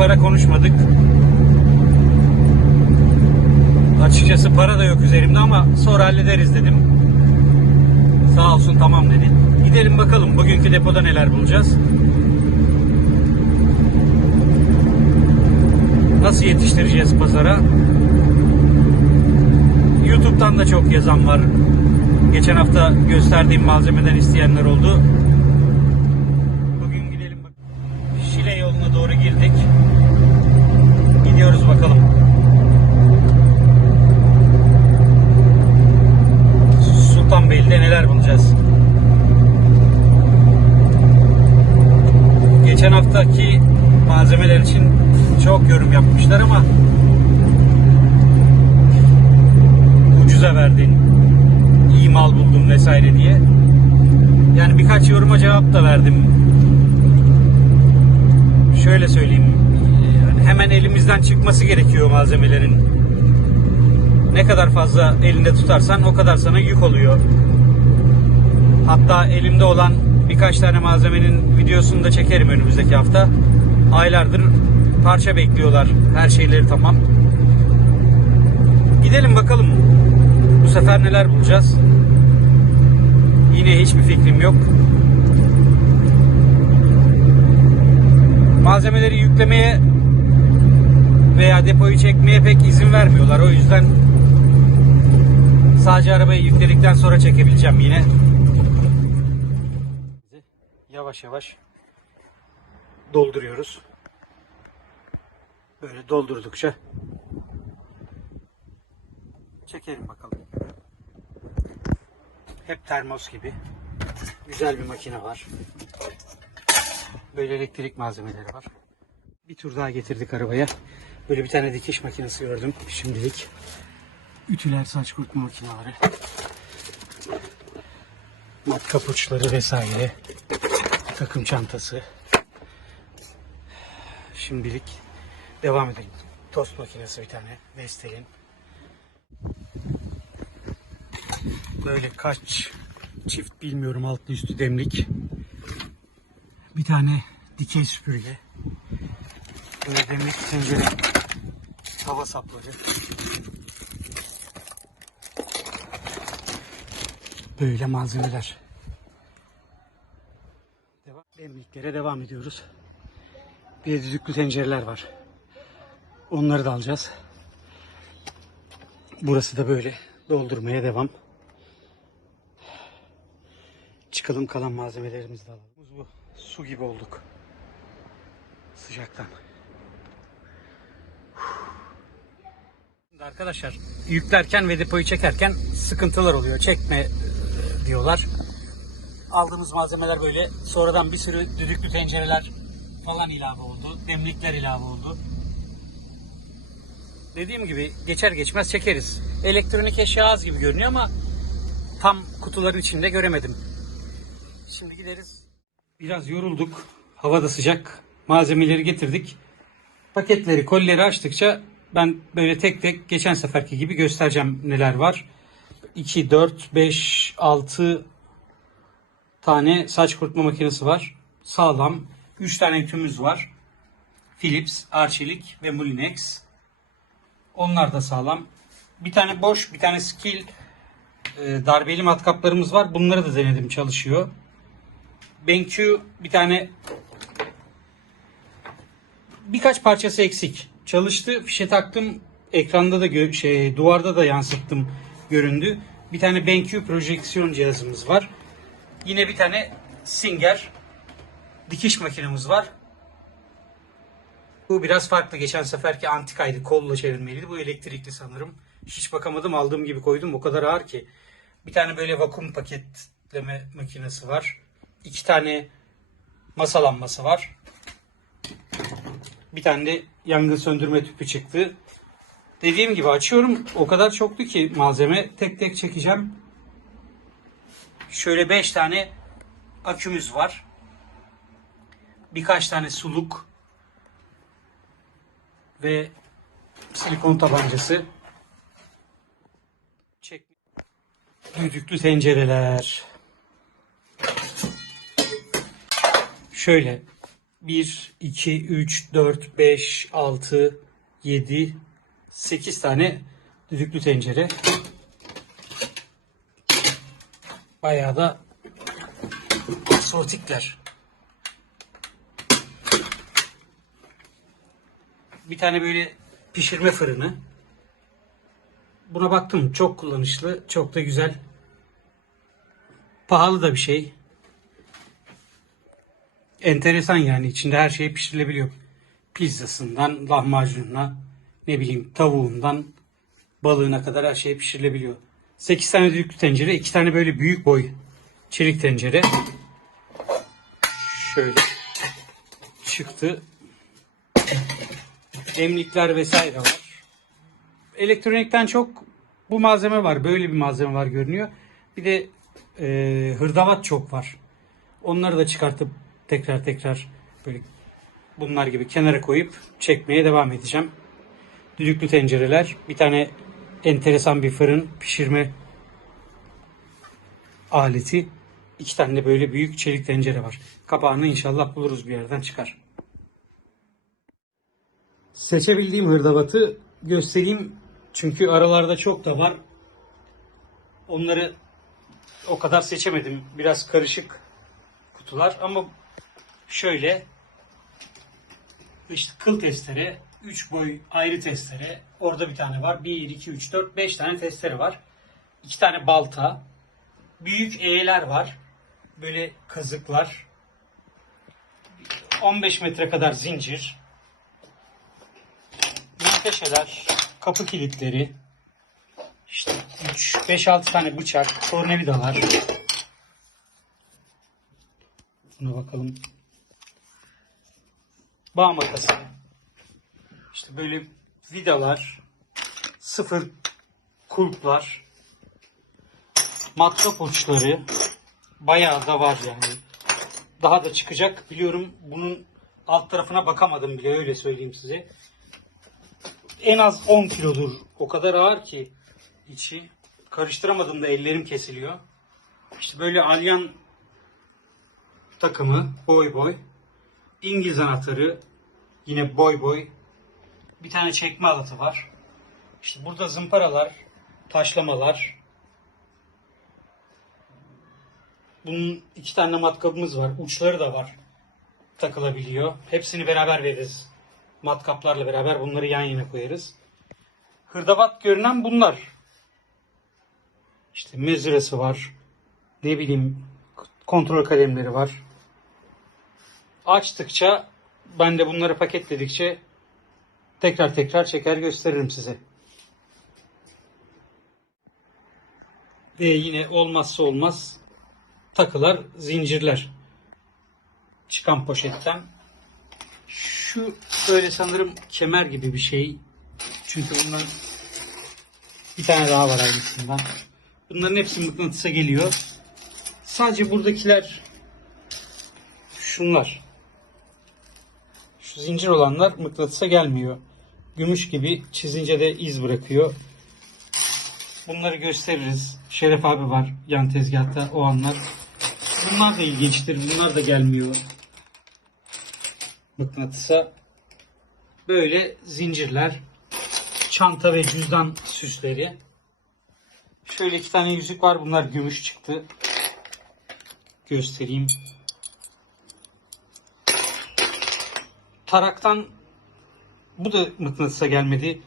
para konuşmadık. Açıkçası para da yok üzerimde ama sonra hallederiz dedim. Sağ olsun tamam dedi. Gidelim bakalım bugünkü depoda neler bulacağız. Nasıl yetiştireceğiz pazara? YouTube'dan da çok yazan var. Geçen hafta gösterdiğim malzemeden isteyenler oldu. Bugün gidelim bak. Şile yoluna doğru girdik. Gidiyoruz bakalım. Sultanbeyli'de neler bulacağız? Geçen haftaki malzemeler için çok yapmışlar ama ucuza verdin, iyi mal buldum vesaire diye. Yani birkaç yoruma cevap da verdim. Şöyle söyleyeyim, yani hemen elimizden çıkması gerekiyor malzemelerin. Ne kadar fazla elinde tutarsan o kadar sana yük oluyor. Hatta elimde olan birkaç tane malzemenin videosunu da çekerim önümüzdeki hafta. Aylardır parça bekliyorlar. Her şeyleri tamam. Gidelim bakalım. Bu sefer neler bulacağız? Yine hiçbir fikrim yok. Malzemeleri yüklemeye veya depoyu çekmeye pek izin vermiyorlar. O yüzden sadece arabayı yükledikten sonra çekebileceğim yine. Yavaş yavaş dolduruyoruz. Böyle doldurdukça çekelim bakalım. Hep termos gibi. Güzel bir makine var. Böyle elektrik malzemeleri var. Bir tur daha getirdik arabaya. Böyle bir tane dikiş makinesi gördüm şimdilik. Ütüler, saç kurutma makineleri. Matkap uçları vesaire. Takım çantası. Şimdilik devam edelim. Tost makinesi bir tane. Vestel'in. Böyle kaç çift bilmiyorum altlı üstü demlik. Bir tane dikey süpürge. Böyle demlik tencere. Tava sapları. Böyle malzemeler. Demliklere devam ediyoruz. Bir de düdüklü tencereler var. Onları da alacağız. Burası da böyle doldurmaya devam. Çıkalım kalan malzemelerimizi de alalım. Bu su gibi olduk. Sıcaktan. Arkadaşlar yüklerken ve depoyu çekerken sıkıntılar oluyor. Çekme diyorlar. Aldığımız malzemeler böyle sonradan bir sürü düdüklü tencereler falan ilave oldu. Demlikler ilave oldu. Dediğim gibi geçer geçmez çekeriz. Elektronik eşya az gibi görünüyor ama tam kutuların içinde göremedim. Şimdi gideriz. Biraz yorulduk. Hava da sıcak. Malzemeleri getirdik. Paketleri, kolileri açtıkça ben böyle tek tek geçen seferki gibi göstereceğim neler var. 2, 4, 5, 6 tane saç kurutma makinesi var. Sağlam. 3 tane ütümüz var. Philips, Arçelik ve Mulinex. Onlar da sağlam. Bir tane boş, bir tane skill e, darbeli matkaplarımız var. Bunları da denedim çalışıyor. BenQ bir tane birkaç parçası eksik. Çalıştı. Fişe taktım. Ekranda da şey duvarda da yansıttım göründü. Bir tane BenQ projeksiyon cihazımız var. Yine bir tane Singer dikiş makinemiz var. Bu biraz farklı. Geçen seferki antikaydı. Kolla çevirmeliydi. Bu elektrikli sanırım. Hiç bakamadım. Aldığım gibi koydum. O kadar ağır ki. Bir tane böyle vakum paketleme makinesi var. İki tane masa lambası var. Bir tane de yangın söndürme tüpü çıktı. Dediğim gibi açıyorum. O kadar çoktu ki malzeme. Tek tek çekeceğim. Şöyle 5 tane akümüz var. Birkaç tane suluk ve silikon tabancası. Düdüklü tencereler. Şöyle 1, 2, 3, 4, 5, 6, 7, 8 tane düdüklü tencere. Bayağı da sortikler. Bir tane böyle pişirme fırını. Buna baktım çok kullanışlı, çok da güzel. Pahalı da bir şey. Enteresan yani içinde her şey pişirilebiliyor. Pizzasından lahmacununa ne bileyim tavuğundan balığına kadar her şey pişirilebiliyor. 8 tane düdüklü tencere, 2 tane böyle büyük boy çelik tencere. Şöyle çıktı. Demlikler vesaire var. Elektronikten çok bu malzeme var. Böyle bir malzeme var görünüyor. Bir de e, hırdavat çok var. Onları da çıkartıp tekrar tekrar böyle bunlar gibi kenara koyup çekmeye devam edeceğim. Düdüklü tencereler, bir tane enteresan bir fırın pişirme aleti, iki tane de böyle büyük çelik tencere var. Kapağını inşallah buluruz bir yerden çıkar. Seçebildiğim hırdavatı göstereyim. Çünkü aralarda çok da var. Onları o kadar seçemedim. Biraz karışık kutular ama şöyle işte kıl testere, 3 boy ayrı testere. Orada bir tane var. 1, 2, 3, 4, 5 tane testere var. 2 tane balta. Büyük eğeler var. Böyle kazıklar. 15 metre kadar zincir. Menteşeler, kapı kilitleri, işte 3, 5, 6 tane bıçak, tornavidalar. Buna bakalım. Bağ makası. İşte böyle vidalar, sıfır kulplar, matkap uçları bayağı da var yani. Daha da çıkacak. Biliyorum bunun alt tarafına bakamadım bile öyle söyleyeyim size. En az 10 kilodur. O kadar ağır ki içi. Karıştıramadım da ellerim kesiliyor. İşte böyle alyan takımı boy boy. İngiliz anahtarı yine boy boy. Bir tane çekme alatı var. İşte burada zımparalar, taşlamalar. Bunun iki tane matkabımız var. Uçları da var. Takılabiliyor. Hepsini beraber veririz. Matkaplarla beraber bunları yan yana koyarız. Hırdavat görünen bunlar. İşte mezresi var. Ne bileyim kontrol kalemleri var. Açtıkça ben de bunları paketledikçe tekrar tekrar çeker gösteririm size. Ve yine olmazsa olmaz takılar, zincirler. Çıkan poşetten. Şu böyle sanırım kemer gibi bir şey. Çünkü bundan bir tane daha var aynısından. Bunların hepsi mıknatısa geliyor. Sadece buradakiler şunlar. Şu zincir olanlar mıknatısa gelmiyor. Gümüş gibi çizince de iz bırakıyor. Bunları gösteririz. Şeref abi var yan tezgahta o anlar. Bunlar da ilginçtir. Bunlar da gelmiyor. Mıknatısa. Böyle zincirler. Çanta ve cüzdan süsleri. Şöyle iki tane yüzük var. Bunlar gümüş çıktı. Göstereyim. Taraktan bu da mıknatısa gelmedi.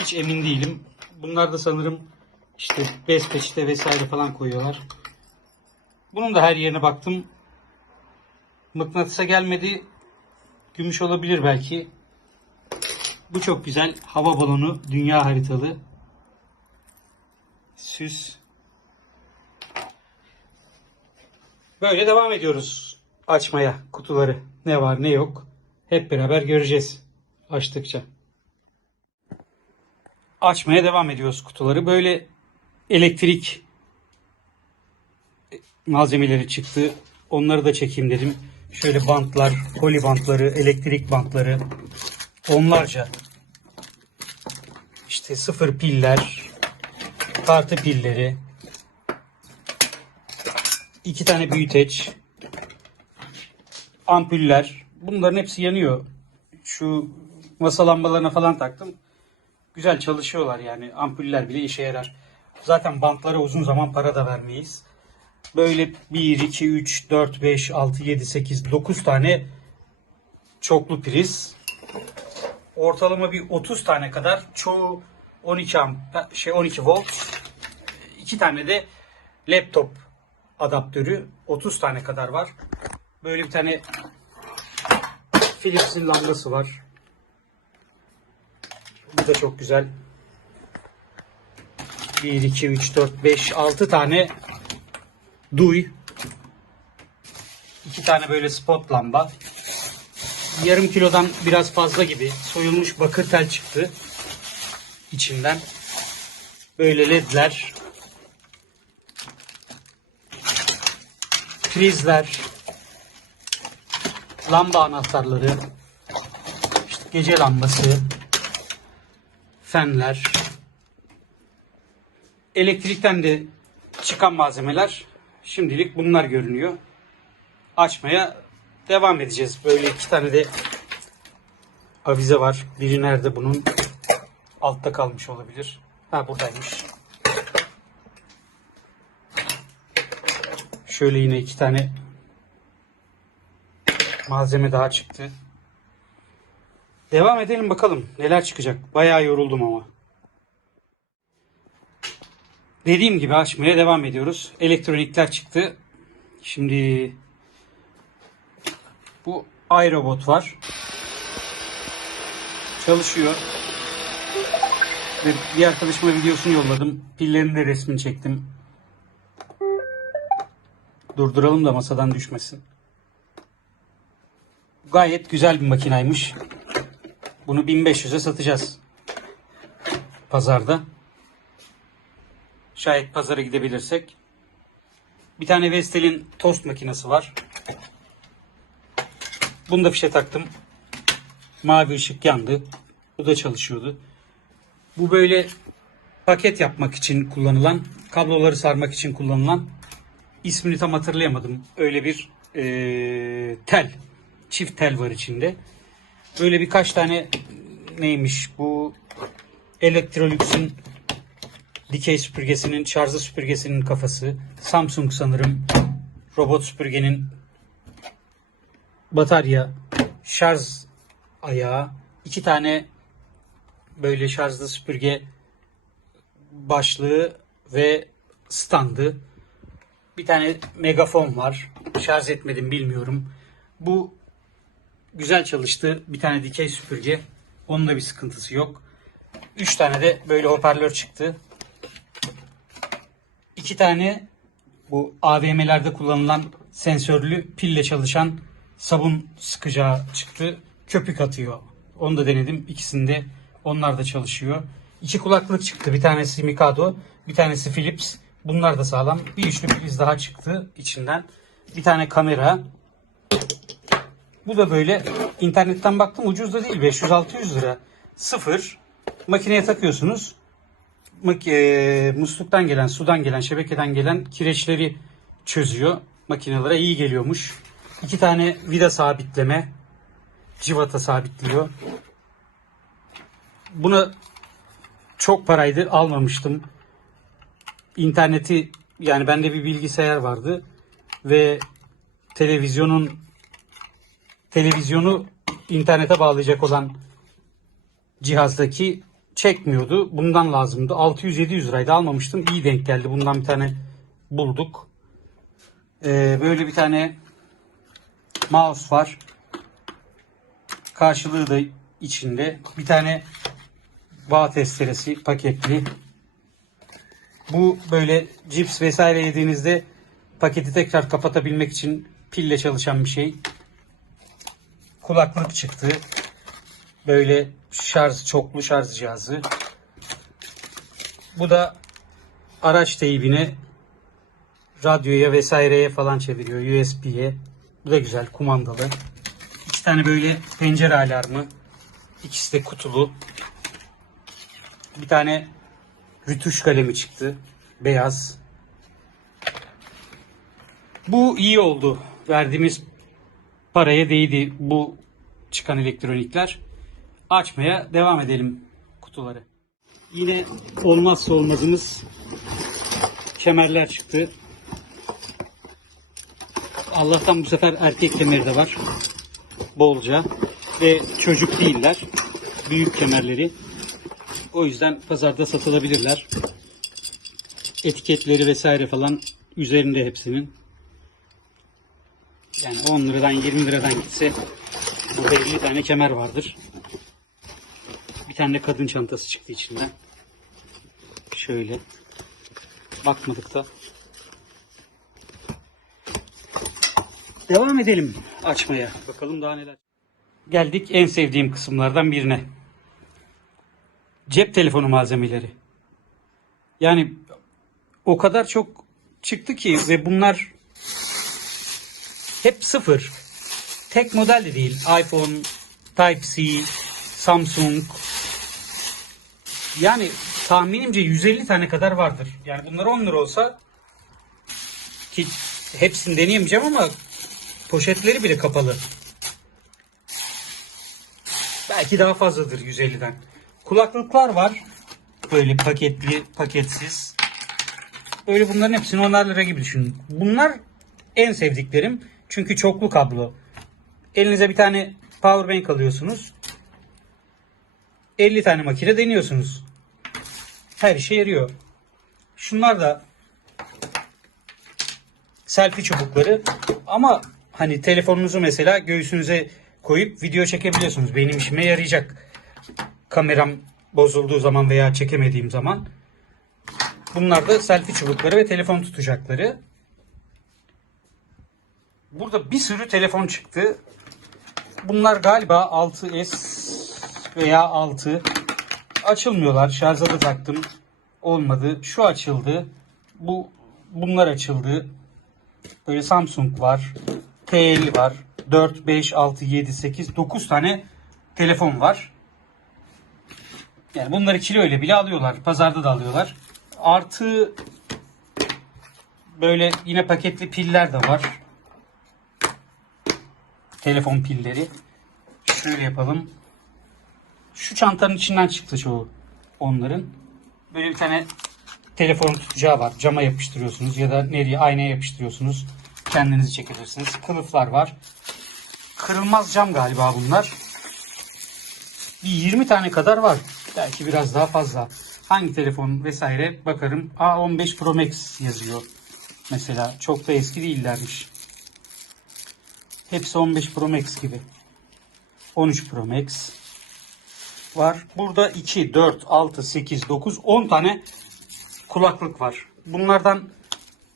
Hiç emin değilim. Bunlar da sanırım işte bez peçete vesaire falan koyuyorlar. Bunun da her yerine baktım. Mıknatısa gelmedi. Gümüş olabilir belki. Bu çok güzel. Hava balonu dünya haritalı. Süs. Böyle devam ediyoruz açmaya kutuları. Ne var ne yok. Hep beraber göreceğiz açtıkça. Açmaya devam ediyoruz kutuları. Böyle elektrik malzemeleri çıktı. Onları da çekeyim dedim. Şöyle bantlar, koli bantları, elektrik bantları, onlarca. İşte sıfır piller, tartı pilleri, iki tane büyüteç, ampuller. bunların hepsi yanıyor. Şu masa lambalarına falan taktım. Güzel çalışıyorlar yani. Ampuller bile işe yarar. Zaten bantlara uzun zaman para da vermeyiz. Böyle 1, 2, 3, 4, 5, 6, 7, 8, 9 tane çoklu priz. Ortalama bir 30 tane kadar. Çoğu 12 amp, şey 12 volt. İki tane de laptop adaptörü 30 tane kadar var. Böyle bir tane Philips'in lambası var. Bu da çok güzel. 1, 2, 3, 4, 5, 6 tane duy. 2 tane böyle spot lamba. Yarım kilodan biraz fazla gibi soyulmuş bakır tel çıktı içinden. Böyle ledler. Prizler. Lamba anahtarları. işte gece lambası. Fenler. Elektrikten de çıkan malzemeler şimdilik bunlar görünüyor. Açmaya devam edeceğiz. Böyle iki tane de avize var. Biri nerede bunun? Altta kalmış olabilir. Ha buradaymış. Şöyle yine iki tane malzeme daha çıktı. Devam edelim bakalım neler çıkacak. Bayağı yoruldum ama. Dediğim gibi açmaya devam ediyoruz. Elektronikler çıktı. Şimdi bu iRobot var. Çalışıyor. Ve bir arkadaşıma videosunu yolladım. Pillerin de resmini çektim. Durduralım da masadan düşmesin. Gayet güzel bir makinaymış. Bunu 1500'e satacağız. Pazarda. Şayet pazara gidebilirsek. Bir tane Vestel'in tost makinesi var. Bunu da fişe taktım. Mavi ışık yandı. Bu da çalışıyordu. Bu böyle paket yapmak için kullanılan, kabloları sarmak için kullanılan ismini tam hatırlayamadım. Öyle bir eee, tel. Çift tel var içinde. Böyle birkaç tane neymiş bu Electrolux'un dikey süpürgesinin, şarjlı süpürgesinin kafası. Samsung sanırım robot süpürgenin batarya, şarj ayağı, iki tane böyle şarjlı süpürge başlığı ve standı. Bir tane megafon var. Şarj etmedim bilmiyorum. Bu güzel çalıştı. Bir tane dikey süpürge. Onun da bir sıkıntısı yok. Üç tane de böyle hoparlör çıktı. İki tane bu AVM'lerde kullanılan sensörlü pille çalışan sabun sıkacağı çıktı. Köpük atıyor. Onu da denedim. İkisinde onlar da çalışıyor. İki kulaklık çıktı. Bir tanesi Mikado, bir tanesi Philips. Bunlar da sağlam. Bir üçlü priz daha çıktı içinden. Bir tane kamera. Bu da böyle internetten baktım ucuz da değil 500-600 lira. Sıfır. Makineye takıyorsunuz. E, musluktan gelen, sudan gelen, şebekeden gelen kireçleri çözüyor. Makinelere iyi geliyormuş. İki tane vida sabitleme. Civata sabitliyor. Buna çok paraydı almamıştım. İnterneti yani bende bir bilgisayar vardı ve televizyonun televizyonu internete bağlayacak olan cihazdaki çekmiyordu. Bundan lazımdı. 600-700 liraydı almamıştım. İyi denk geldi. Bundan bir tane bulduk. Ee, böyle bir tane mouse var. Karşılığı da içinde. Bir tane bağ testeresi paketli. Bu böyle cips vesaire yediğinizde paketi tekrar kapatabilmek için pille çalışan bir şey. Kulaklık çıktı. Böyle şarj çoklu şarj cihazı. Bu da araç teybini radyoya vesaireye falan çeviriyor. USB'ye. Bu da güzel kumandalı. İki tane böyle pencere alarmı. İkisi de kutulu. Bir tane rütuş kalemi çıktı. Beyaz. Bu iyi oldu. Verdiğimiz paraya değdi bu çıkan elektronikler. Açmaya devam edelim kutuları. Yine olmazsa olmazımız kemerler çıktı. Allah'tan bu sefer erkek kemeri de var. Bolca. Ve çocuk değiller. Büyük kemerleri. O yüzden pazarda satılabilirler. Etiketleri vesaire falan üzerinde hepsinin. Yani 10 liradan 20 liradan gitse burada 50 tane kemer vardır. Bir tane de kadın çantası çıktı içinden. Şöyle. Bakmadık da. Devam edelim açmaya. Bakalım daha neler. Geldik en sevdiğim kısımlardan birine. Cep telefonu malzemeleri. Yani o kadar çok çıktı ki ve bunlar hep sıfır. Tek model de değil. iPhone, Type-C, Samsung. Yani tahminimce 150 tane kadar vardır. Yani bunlar 10 lira olsa ki hepsini deneyemeyeceğim ama poşetleri bile kapalı. Belki daha fazladır 150'den. Kulaklıklar var. Böyle paketli, paketsiz. Öyle bunların hepsini 10'ar lira gibi düşünün. Bunlar en sevdiklerim. Çünkü çoklu kablo. Elinize bir tane power bank alıyorsunuz. 50 tane makine deniyorsunuz. Her işe yarıyor. Şunlar da selfie çubukları ama hani telefonunuzu mesela göğsünüze koyup video çekebiliyorsunuz. Benim işime yarayacak. Kameram bozulduğu zaman veya çekemediğim zaman. Bunlar da selfie çubukları ve telefon tutacakları. Burada bir sürü telefon çıktı. Bunlar galiba 6S veya 6. Açılmıyorlar. Şarja da taktım. Olmadı. Şu açıldı. Bu bunlar açıldı. Böyle Samsung var. T50 var. 4, 5, 6, 7, 8, 9 tane telefon var. Yani bunları kilo öyle bile alıyorlar. Pazarda da alıyorlar. Artı böyle yine paketli piller de var. Telefon pilleri. Şöyle yapalım. Şu çantanın içinden çıktı çoğu onların. Böyle bir tane telefon tutacağı var. Cama yapıştırıyorsunuz ya da nereye aynaya yapıştırıyorsunuz. Kendinizi çekebilirsiniz. Kılıflar var. Kırılmaz cam galiba bunlar. Bir 20 tane kadar var. Belki biraz daha fazla. Hangi telefon vesaire bakarım. A15 Pro Max yazıyor. Mesela çok da eski değillermiş. Hepsi 15 Pro Max gibi. 13 Pro Max var. Burada 2, 4, 6, 8, 9, 10 tane kulaklık var. Bunlardan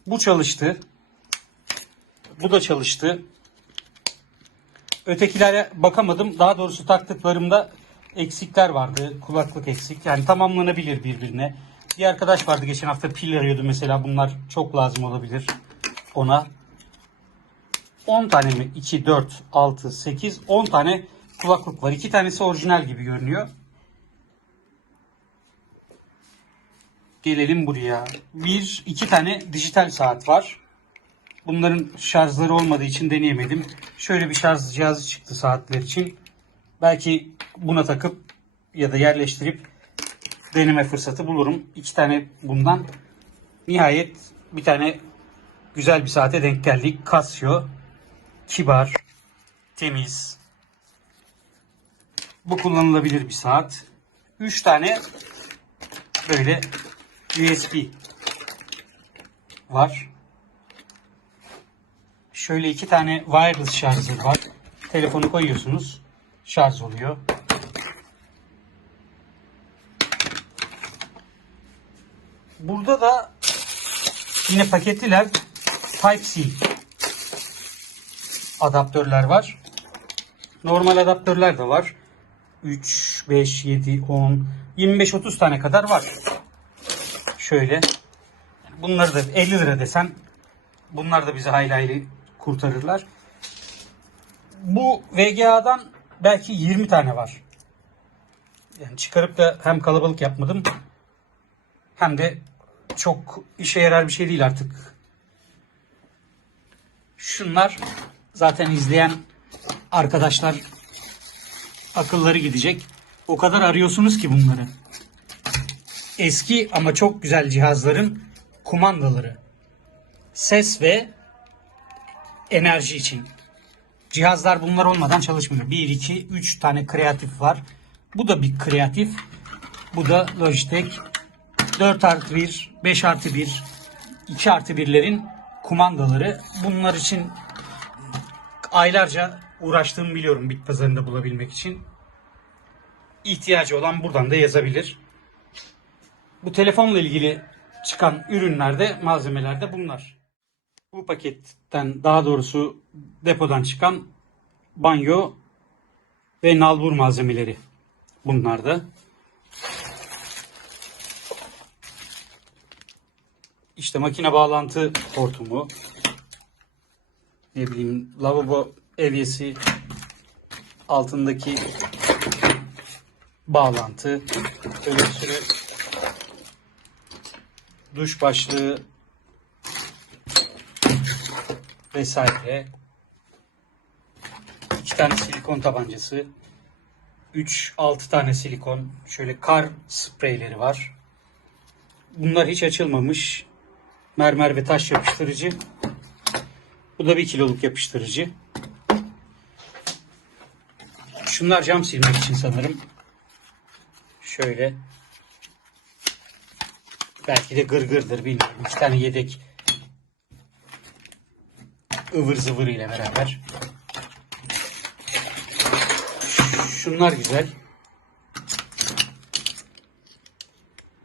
bu çalıştı. Bu da çalıştı. Ötekilere bakamadım. Daha doğrusu taktıklarımda eksikler vardı. Kulaklık eksik. Yani tamamlanabilir birbirine. Bir arkadaş vardı geçen hafta pil arıyordu mesela. Bunlar çok lazım olabilir ona. 10 tane mi? 2, 4, 6, 8, 10 tane kulaklık var. 2 tanesi orijinal gibi görünüyor. Gelelim buraya. Bir, iki tane dijital saat var. Bunların şarjları olmadığı için deneyemedim. Şöyle bir şarj cihazı çıktı saatler için. Belki buna takıp ya da yerleştirip deneme fırsatı bulurum. İki tane bundan. Nihayet bir tane güzel bir saate denk geldik. Casio. Kibar. Temiz. Bu kullanılabilir bir saat. Üç tane böyle USB var. Şöyle iki tane wireless şarjı var. Telefonu koyuyorsunuz. Şarj oluyor. Burada da yine paketliler Type-C adaptörler var. Normal adaptörler de var. 3, 5, 7, 10, 25-30 tane kadar var. Şöyle. Bunları da 50 lira desen bunlar da bizi hayli hayli kurtarırlar. Bu VGA'dan belki 20 tane var. Yani çıkarıp da hem kalabalık yapmadım hem de çok işe yarar bir şey değil artık. Şunlar zaten izleyen Arkadaşlar akılları gidecek. O kadar arıyorsunuz ki bunları. Eski ama çok güzel cihazların kumandaları. Ses ve enerji için. Cihazlar bunlar olmadan çalışmıyor. 1, 2, 3 tane kreatif var. Bu da bir kreatif. Bu da Logitech 4 artı 1, 5 artı 1, 2 artı 1'lerin kumandaları. Bunlar için aylarca uğraştığımı biliyorum bit pazarında bulabilmek için. İhtiyacı olan buradan da yazabilir. Bu telefonla ilgili çıkan ürünlerde, malzemelerde bunlar. Bu paketten daha doğrusu depodan çıkan banyo ve nalbur malzemeleri bunlar da. İşte makine bağlantı hortumu, ne bileyim lavabo evyesi altındaki bağlantı, sürü duş başlığı vesaire. İki tane silikon tabancası. 3-6 tane silikon. Şöyle kar spreyleri var. Bunlar hiç açılmamış. Mermer ve taş yapıştırıcı. Bu da bir kiloluk yapıştırıcı. Şunlar cam silmek için sanırım. Şöyle. Belki de gırgırdır bilmiyorum. İki tane yedek ıvır zıvır ile beraber. Şunlar güzel.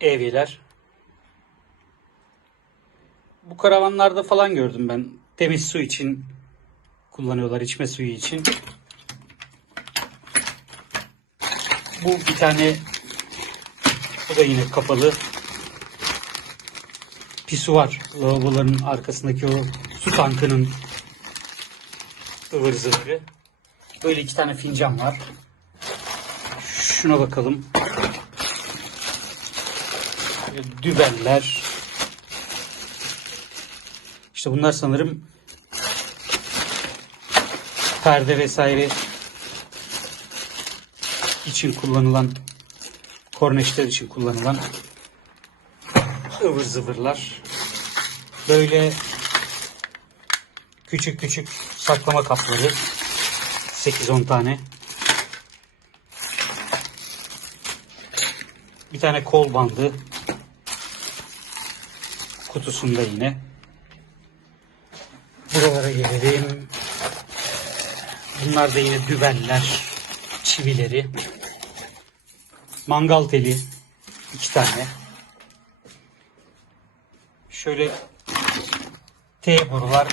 Evyeler. Bu karavanlarda falan gördüm ben. Temiz su için kullanıyorlar, içme suyu için. Bu bir tane bu da yine kapalı pisuvar lavaboların arkasındaki o su tankının ıvır zıvırı. Böyle iki tane fincan var. Şuna bakalım. Dübeller. İşte bunlar sanırım perde vesaire için kullanılan korneşler için kullanılan ıvır zıvırlar. Böyle küçük küçük saklama kapları 8-10 tane. Bir tane kol bandı kutusunda yine. Buralara gelelim. Bunlar da yine dübeller, çivileri. Mangal teli iki tane. Şöyle T borular,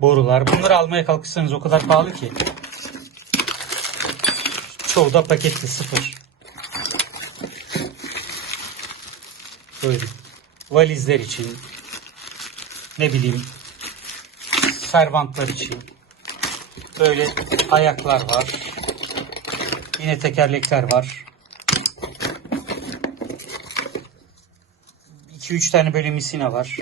borular. Bunları almaya kalkışsanız o kadar pahalı ki. Çoğu da paketli sıfır. Böyle valizler için ne bileyim servantlar için böyle ayaklar var. Yine tekerlekler var. 2-3 tane böyle misina var.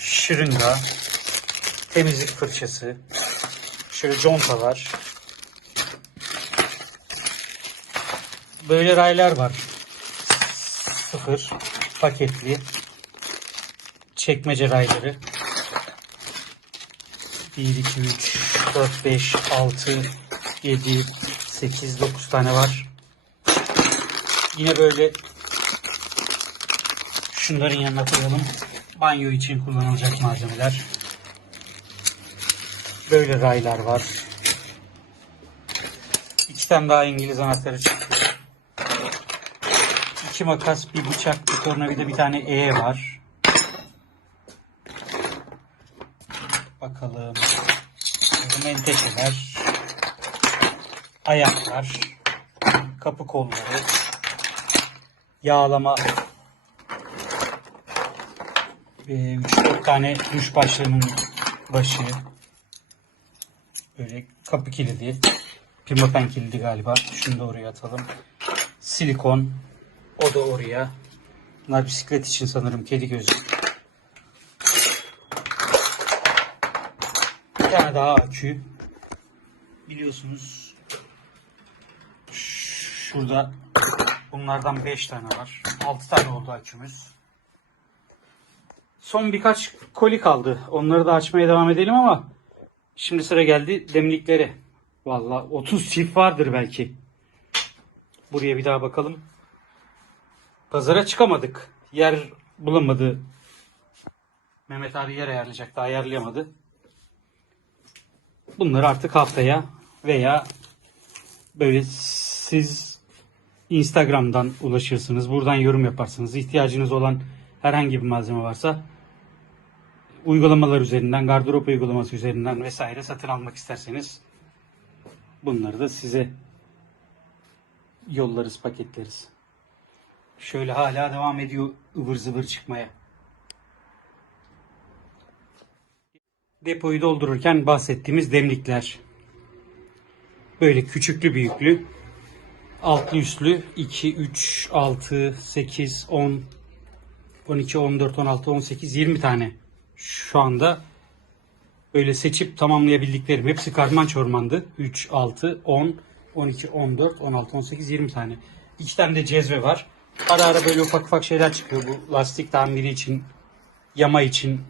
Şırınga, temizlik fırçası, şöyle conta var. Böyle raylar var. Sıfır, paketli. Çekmece rayları. 1, 2, 3, 4, 5, 6, 7, 8, 9 tane var. Yine böyle şunların yanına koyalım. Banyo için kullanılacak malzemeler. Böyle raylar var. İki tane daha İngiliz anahtarı çıktı. İki makas, bir bıçak, bir tornavida, bir tane E var. Bakalım. Menteşeler. Ayaklar. Kapı kolları. Yağlama 3-4 tane duş başlığının başı. Böyle kapı kilidi. Pimapen kilidi galiba. Şunu da oraya atalım. Silikon. O da oraya. Bunlar bisiklet için sanırım kedi gözü. daha akü. Biliyorsunuz şurada bunlardan 5 tane var. 6 tane oldu akümüz. Son birkaç koli kaldı. Onları da açmaya devam edelim ama şimdi sıra geldi demliklere. Vallahi 30 çift vardır belki. Buraya bir daha bakalım. Pazara çıkamadık. Yer bulamadı. Mehmet abi yer ayarlayacaktı. Ayarlayamadı. Bunları artık haftaya veya böyle siz Instagram'dan ulaşırsınız. Buradan yorum yaparsınız. İhtiyacınız olan herhangi bir malzeme varsa uygulamalar üzerinden, gardırop uygulaması üzerinden vesaire satın almak isterseniz bunları da size yollarız, paketleriz. Şöyle hala devam ediyor ıvır zıvır çıkmaya. Depoyu doldururken bahsettiğimiz demlikler. Böyle küçüklü büyüklü. Altlı üstlü 2, 3, 6, 8, 10, 12, 14, 16, 18, 20 tane. Şu anda böyle seçip tamamlayabildiklerim. Hepsi karman çormandı. 3, 6, 10, 12, 14, 16, 18, 20 tane. İki tane de cezve var. Ara ara böyle ufak ufak şeyler çıkıyor. Bu lastik tamiri için, yama için,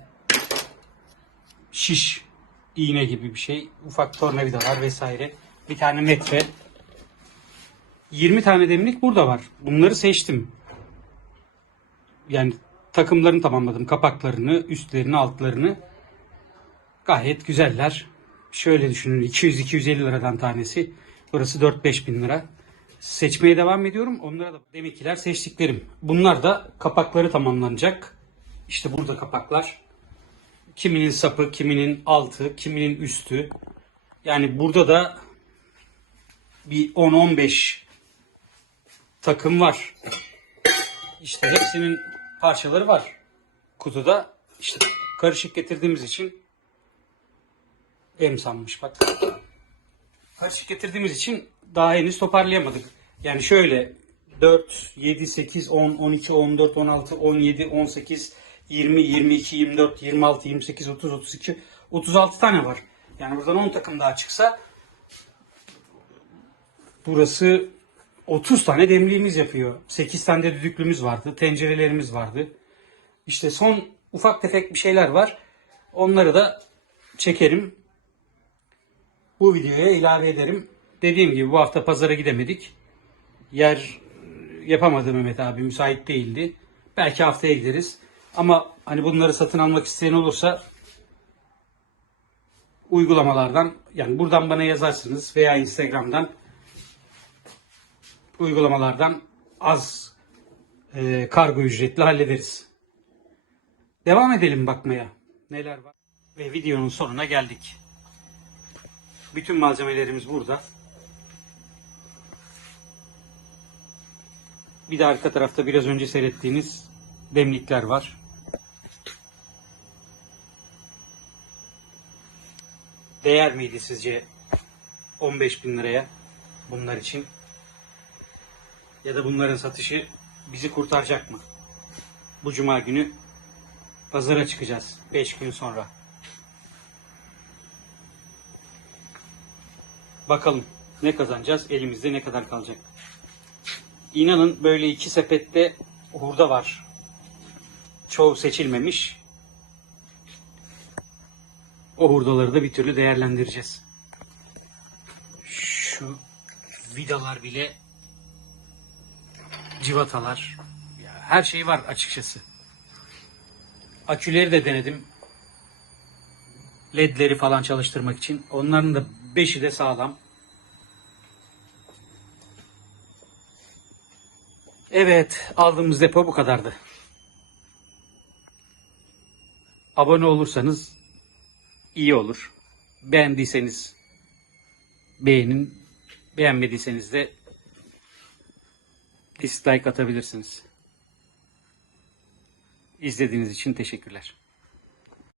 şiş, iğne gibi bir şey. Ufak tornavidalar vesaire. Bir tane metre. 20 tane demlik burada var. Bunları seçtim. Yani takımlarını tamamladım. Kapaklarını, üstlerini, altlarını. Gayet güzeller. Şöyle düşünün 200-250 liradan tanesi. Burası 4-5 bin lira. Seçmeye devam ediyorum. Onlara da deminkiler seçtiklerim. Bunlar da kapakları tamamlanacak. İşte burada kapaklar. Kiminin sapı, kiminin altı, kiminin üstü. Yani burada da bir 10-15 takım var. İşte hepsinin parçaları var. Kutuda işte karışık getirdiğimiz için emsanmış bak. Karışık getirdiğimiz için daha henüz toparlayamadık. Yani şöyle 4, 7, 8, 10, 12, 14, 16, 17, 18, 20, 22, 24, 26, 28, 30, 32, 36 tane var. Yani buradan 10 takım daha çıksa burası 30 tane demliğimiz yapıyor. 8 tane de düdüklümüz vardı. Tencerelerimiz vardı. İşte son ufak tefek bir şeyler var. Onları da çekerim. Bu videoya ilave ederim. Dediğim gibi bu hafta pazara gidemedik. Yer yapamadı Mehmet abi. Müsait değildi. Belki haftaya gideriz. Ama hani bunları satın almak isteyen olursa uygulamalardan yani buradan bana yazarsınız veya Instagram'dan uygulamalardan az e, kargo ücretli hallederiz. Devam edelim bakmaya. Neler var? Ve videonun sonuna geldik. Bütün malzemelerimiz burada. Bir de arka tarafta biraz önce seyrettiğiniz demlikler var. Değer miydi sizce 15 bin liraya bunlar için? Ya da bunların satışı bizi kurtaracak mı? Bu cuma günü pazara çıkacağız 5 gün sonra. Bakalım ne kazanacağız, elimizde ne kadar kalacak. İnanın böyle iki sepette hurda var. Çoğu seçilmemiş. O hurdaları da bir türlü değerlendireceğiz. Şu vidalar bile civatalar. Ya her şey var açıkçası. Aküleri de denedim. ledleri falan çalıştırmak için. Onların da beşi de sağlam. Evet, aldığımız depo bu kadardı. Abone olursanız iyi olur. Beğendiyseniz beğenin. Beğenmediyseniz de dislike atabilirsiniz. İzlediğiniz için teşekkürler.